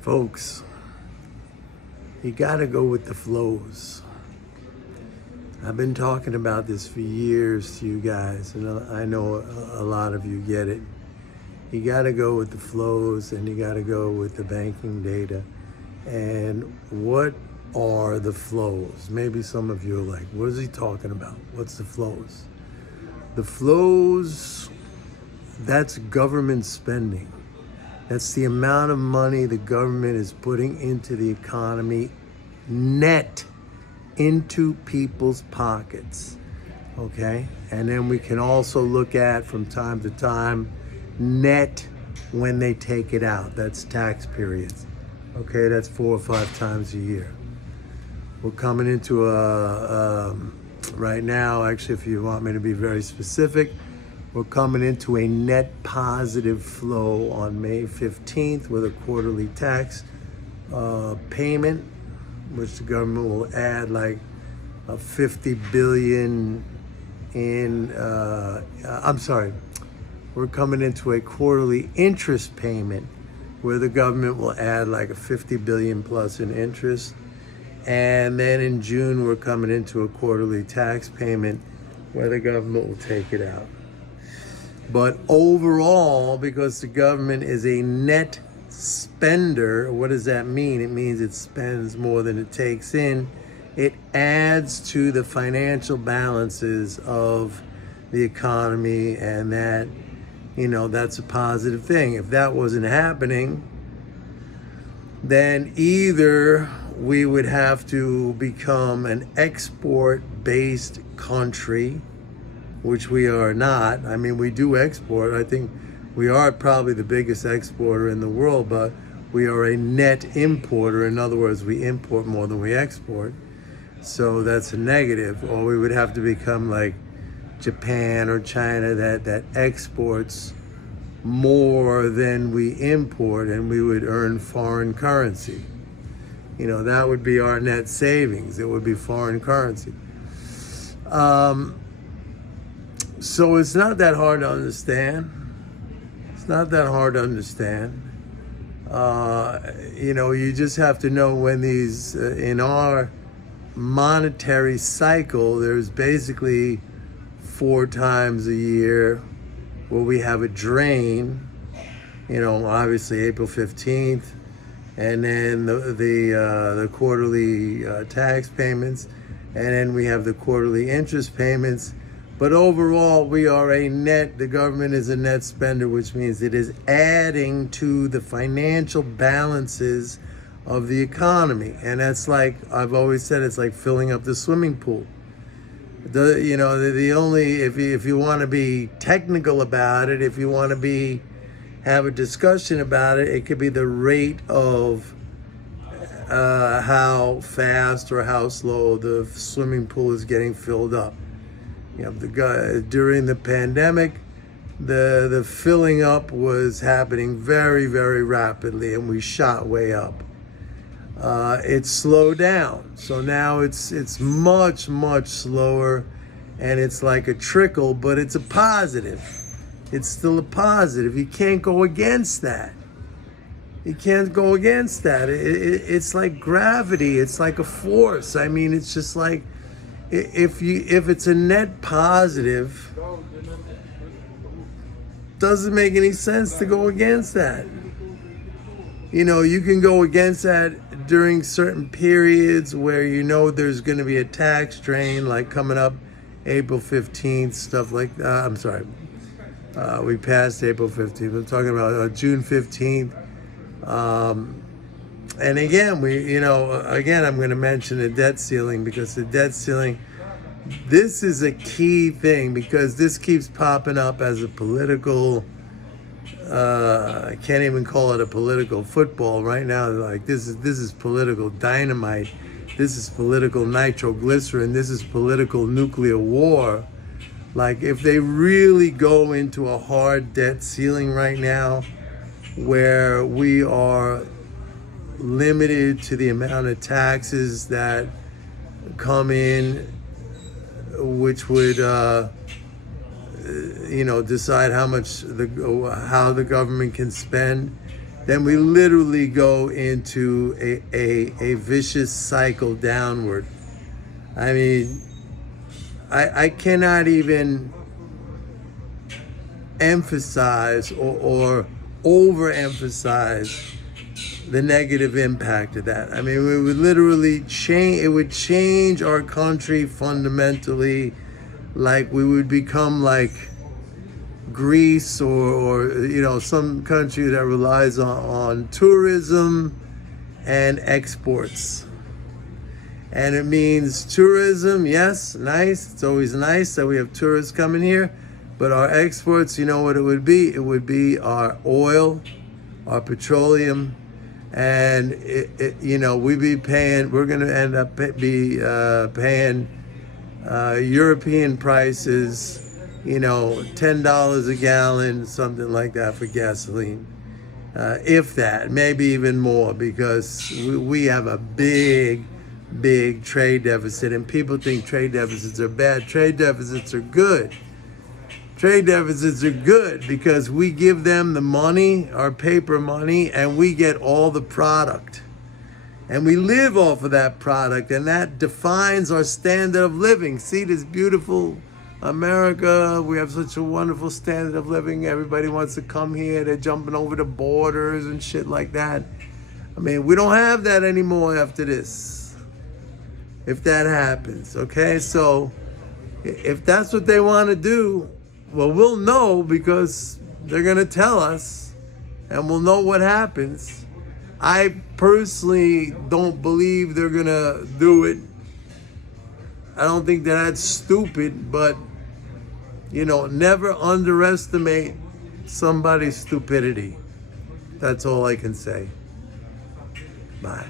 Folks, you gotta go with the flows. I've been talking about this for years to you guys, and I know a lot of you get it. You gotta go with the flows, and you gotta go with the banking data. And what are the flows? Maybe some of you are like, what is he talking about? What's the flows? The flows, that's government spending. That's the amount of money the government is putting into the economy, net into people's pockets, okay? And then we can also look at, from time to time, net when they take it out. That's tax periods, okay? That's 4 or 5 times a year. We're coming into right now, actually, if you want me to be very specific, we're coming into a net positive flow on May 15th with a quarterly tax payment, which the government will add like a 50 billion in, we're coming into a quarterly interest payment where the government will add like a 50 billion plus in interest. And then in June, we're coming into a quarterly tax payment where the government will take it out. But overall, because the government is a net spender, what does that mean? It means it spends more than it takes in. It adds to the financial balances of the economy, and that, that's a positive thing. If that wasn't happening, then either we would have to become an export-based country, which we are not. I mean, we do export. I think we are probably the biggest exporter in the world, but we are a net importer. In other words, we import more than we export. So that's a negative. Or we would have to become like Japan or China that exports more than we import, and we would earn foreign currency. That would be our net savings. It would be foreign currency. So it's not that hard to understand. It's not that hard to understand. You just have to know when these, in our monetary cycle, there's basically 4 times a year where we have a drain, obviously April 15th, and then the quarterly tax payments, and then we have the quarterly interest payments. But overall, the government is a net spender, which means it is adding to the financial balances of the economy. And that's like, I've always said, it's like filling up the swimming pool. The only, if you want to be technical about it, if you want to have a discussion about it, it could be the rate of how fast or how slow the swimming pool is getting filled up. During the pandemic, the filling up was happening very, very rapidly, and we shot way up. It slowed down, so now it's much, much slower, and it's like a trickle, but it's a positive. It's still a positive. You can't go against that. You can't go against that. It's like gravity. It's like a force. I mean, it's just like, if it's a net positive, doesn't make any sense to go against that. You can go against that during certain periods where there's going to be a tax drain, like coming up April 15th, stuff like that. We passed April 15th. We're talking about June 15th. And again, I'm going to mention the debt ceiling, because the debt ceiling, this is a key thing, because this keeps popping up as a political, I can't even call it a political football right now. Like, this is political dynamite. This is political nitroglycerin. This is political nuclear war. Like, if they really go into a hard debt ceiling right now, where we are limited to the amount of taxes that come in, which would decide how the government can spend, then we literally go into a vicious cycle downward. I mean, I cannot even emphasize or overemphasize the negative impact of that. I mean, we would literally change, it would change our country fundamentally. Like we would become like Greece or some country that relies on tourism and exports. And it means tourism, yes, nice. It's always nice that we have tourists coming here. But our exports, you know what it would be? It would be our oil, our petroleum, and we're going to end up paying European prices, $10 a gallon, something like that for gasoline. If that, maybe even more, because we have a big trade deficit, and people think trade deficits are bad. Trade deficits are good. Trade deficits are good because we give them the money, our paper money, and we get all the product. And we live off of that product, and that defines our standard of living. See this beautiful America? We have such a wonderful standard of living. Everybody wants to come here. They're jumping over the borders and shit like that. I mean, we don't have that anymore after this. If that happens, okay? So if that's what they want to do, well, we'll know because they're going to tell us, and we'll know what happens. I personally don't believe they're going to do it. I don't think that that's stupid, but, never underestimate somebody's stupidity. That's all I can say. Bye.